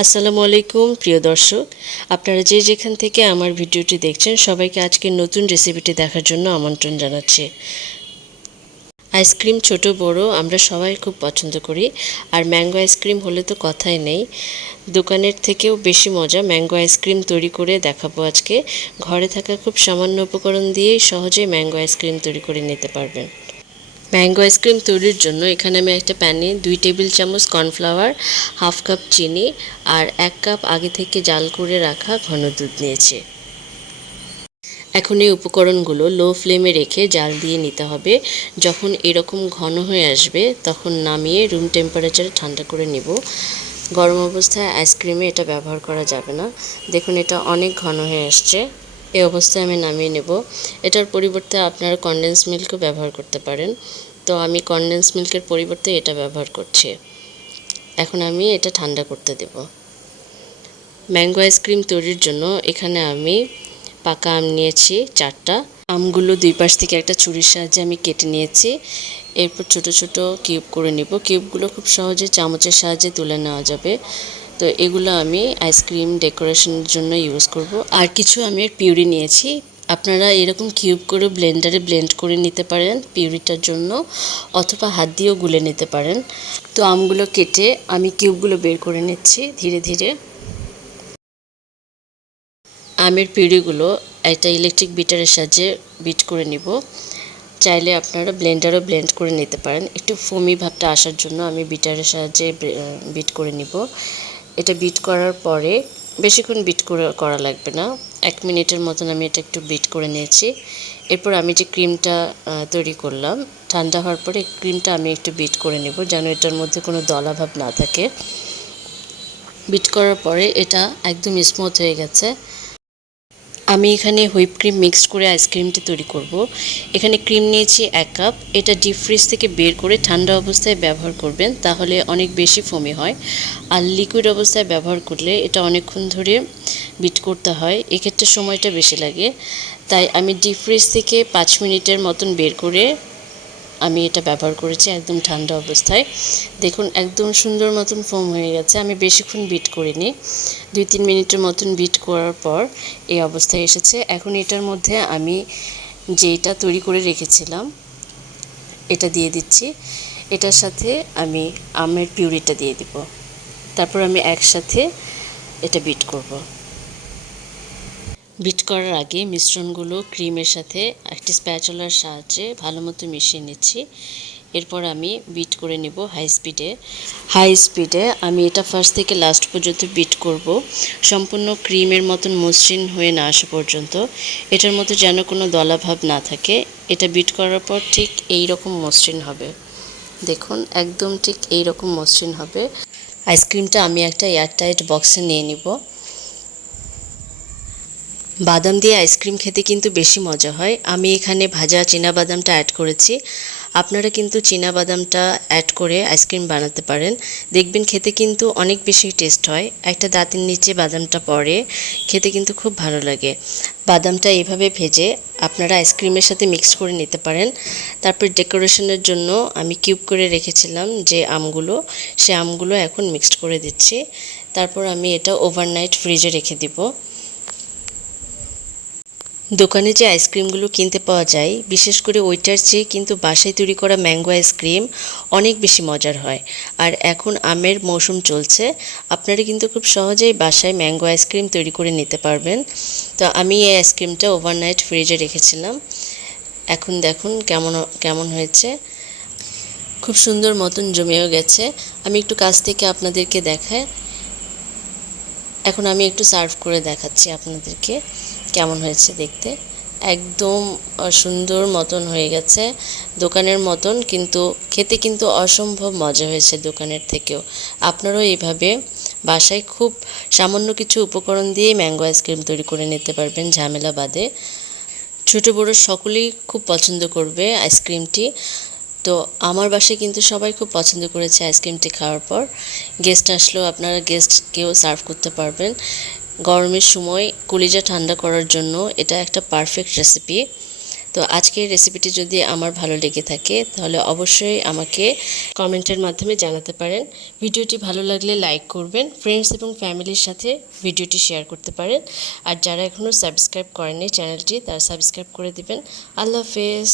আসসালামু আলাইকুম, প্রিয় দর্শক। আপনারা যে যেখান থেকে আমার ভিডিওটি দেখছেন, সবাইকে আজকে নতুন রেসিপিটি দেখার জন্য আমন্ত্রণ জানাচ্ছি। আইসক্রিম ছোট, বড়, আমরা সবাই খুব পছন্দ করি। আর ম্যাঙ্গো আইসক্রিম হলে তো কথাই নেই। দোকানের থেকেও বেশি মজা ম্যাঙ্গো আইসক্রিম তৈরি করে দেখাবো আজকে। ঘরে থাকা খুব সামান্য উপকরণ দিয়েই সহজেই ম্যাঙ্গো আইসক্রিম তৈরি করে নিতে পারবেন। ম্যাঙ্গো আইসক্রিম তৈরির জন্য এখানে আমি একটা প্যানে দুই টেবিল চামচ কর্নফ্লাওয়ার, হাফ কাপ চিনি আর এক কাপ আগে থেকে জাল করে রাখা ঘন দুধ নিয়েছি। এখন এই উপকরণগুলো লো ফ্লেমে রেখে জাল দিয়ে নিতে হবে। যখন এরকম ঘন হয়ে আসবে, তখন নামিয়ে রুম টেম্পারেচারে ঠান্ডা করে নিব। গরম অবস্থায় আইসক্রিমে এটা ব্যবহার করা যাবে না। দেখুন, এটা অনেক ঘন হয়ে আসছে। এই অবস্থায় আমি নামিয়ে নেব। এটার পরিবর্তে আপনারা কনডেন্স মিল্কও ব্যবহার করতে পারেন। তো আমি কনডেন্স মিল্কের পরিবর্তে এটা ব্যবহার করছি। এখন আমি এটা ঠান্ডা করতে দেব। ম্যাঙ্গো আইসক্রিম তৈরির জন্য এখানে আমি পাকা আম নিয়েছি চারটা। আমগুলো দুই পাশ থেকে একটা ছুরির সাহায্যে আমি কেটে নিয়েছি। এরপর ছোট ছোট কিউব করে নিব। কিউবগুলো খুব সহজে চামচের সাহায্যে তুলে নেওয়া যাবে। তো এগুলো আমি আইসক্রিম ডেকোরেশনের জন্য ইউজ করব। আর কিছু আমের পিউরি নিয়েছি। আপনারা এরকম কিউব করে ব্লেন্ডারে ব্লেন্ড করে নিতে পারেন পিউরিটার জন্য, অথবা হাত দিয়েও গুলে নিতে পারেন। তো আমগুলো কেটে আমি কিউবগুলো বের করে নিচ্ছি ধীরে ধীরে। আমের পিউরিগুলো একটা ইলেকট্রিক বিটারের সাহায্যে বিট করে নিব। চাইলে আপনারা ব্লেন্ডারও ব্লেন্ড করে নিতে পারেন। একটু ফমি ভাবটা আসার জন্য আমি বিটারের সাহায্যে বিট করে নিব। এটা বিট করার পরে বেশিক্ষণ বিট করে, করা লাগবে না। এক মিনিটের মতন আমি এটা একটু বিট করে নিয়েছি। এরপর আমি যে ক্রিমটা তৈরি করলাম, ঠান্ডা হওয়ার পরে ক্রিমটা আমি একটু বিট করে নেব যেন এটার মধ্যে কোনো দলাভাব না থাকে। বিট করার পরে এটা একদম স্মুথ হয়ে গেছে। আমি এখানে হুইপ ক্রিম মিক্সড করে আইসক্রিমটি তৈরি করব। এখানে ক্রিম নিয়েছি এক কাপ। এটা ডিপ ফ্রিজ থেকে বের করে ঠান্ডা অবস্থায় ব্যবহার করবেন, তাহলে অনেক বেশি ফমি হয়। আর লিকুইড অবস্থায় ব্যবহার করলে এটা অনেকক্ষণ ধরে বিট করতে হয়। এক্ষেত্রে সময়টা বেশি লাগে। তাই আমি ডিপ ফ্রিজ থেকে পাঁচ মিনিটের মতন বের করে আমি এটা ব্যবহার করেছি একদম ঠান্ডা অবস্থায়। দেখুন, একদম সুন্দর মতন ফোম হয়ে গেছে। আমি বেশিক্ষণ বিট করিনি। দুই তিন মিনিটের মতন বিট করার পর এই অবস্থায় এসেছে। এখন এটার মধ্যে আমি যেটা তৈরি করে রেখেছিলাম, এটা দিয়ে দিচ্ছি। এটার সাথে আমি আমের পিউরিটা দিয়ে দিব। তারপর আমি একসাথে এটা বিট করব। বিট করার আগে মিশ্রণগুলো ক্রিমের সাথে একটি স্প্যাচুলার সাহায্যে ভালো মতো মিশিয়ে নিচ্ছি। এরপর আমি বিট করে নেব হাই স্পিডে। হাই স্পিডে আমি এটা ফার্স্ট থেকে লাস্ট পর্যন্ত বিট করব। সম্পূর্ণ ক্রিমের মতন মসৃণ হয়ে না আসা পর্যন্ত। এটার মধ্যে যেন কোনো দলাভাব না থাকে। এটা বিট করার পর ঠিক এই রকম মসৃণ হবে। দেখুন, একদম ঠিক এই রকম মসৃণ হবে। আইসক্রিমটা আমি একটা এয়ারটাইট বক্সে নিয়ে নিব। বাদাম দিয়ে আইসক্রিম খেতে কিন্তু বেশি মজা হয়। আমি এখানে ভাজা বাদামটা অ্যাড করেছি। আপনারা কিন্তু বাদামটা অ্যাড করে আইসক্রিম বানাতে পারেন। দেখবেন খেতে কিন্তু অনেক বেশি টেস্ট হয়। একটা দাঁতের নিচে বাদামটা পড়ে, খেতে কিন্তু খুব ভালো লাগে। বাদামটা এইভাবে ভেজে আপনারা আইসক্রিমের সাথে মিক্স করে নিতে পারেন। তারপর ডেকোরেশনের জন্য আমি কিউব করে রেখেছিলাম যে আমগুলো। সে আমগুলো এখন মিক্সড করে দিচ্ছি। তারপর আমি এটা ওভারনাইট ফ্রিজে রেখে দিব। দোকানে যে আইসক্রিমগুলো কিনতে পাওয়া যায়, বিশেষ করে ওইটার চেয়ে কিন্তু বাসায় তৈরি করা ম্যাঙ্গো আইসক্রিম অনেক বেশি মজার হয়। আর এখন আমের মৌসুম চলছে, আপনারা কিন্তু খুব সহজেই বাসায় ম্যাঙ্গো আইসক্রিম তৈরি করে নিতে পারবেন। তো আমি এই আইসক্রিমটা ওভারনাইট ফ্রিজে রেখেছিলাম। এখন দেখুন কেমন কেমন হয়েছে। খুব সুন্দর মতন জমেও গেছে। আমি একটু কাছ থেকে আপনাদেরকে দেখায় এখন আমি একটু সার্ভ করে দেখাচ্ছি আপনাদেরকে। কেমন হয়েছে দেখতে? একদম সুন্দর মতন হয়ে গেছে দোকানের মতন, কিন্তু খেতে কিন্তু অসম্ভব মজা হয়েছে দোকানের থেকেও। আপনারাও এইভাবে বাসায় খুব সামান্য কিছু উপকরণ দিয়ে ম্যাঙ্গো আইসক্রিম তৈরি করে নিতে পারবেন ঝামেলা বাদে ছোটো বড়ো সকলেই খুব পছন্দ করবে আইসক্রিমটি। তো আমার বাসায় কিন্তু সবাই খুব পছন্দ করেছে আইসক্রিমটি খাওয়ার পর। গেস্ট আসলেও আপনারা গেস্টকেও সার্ভ করতে পারবেন। গরমের সময় কলিজা ঠান্ডা করার জন্য এটা একটা পারফেক্ট রেসিপি তো আজকের রেসিপিটি যদি আমার ভালো লেগে থাকে, তাহলে অবশ্যই আমাকে কমেন্টের মাধ্যমে জানাতে পারেন। ভিডিওটি ভালো লাগলে লাইক করবেন ফ্রেন্ডস এবং ফ্যামিলির সাথে ভিডিওটি শেয়ার করতে পারেন। আর যারা এখনও সাবস্ক্রাইব করেননি চ্যানেলটি তারা সাবস্ক্রাইব করে দিবেন। আল্লাহ হাফেজ।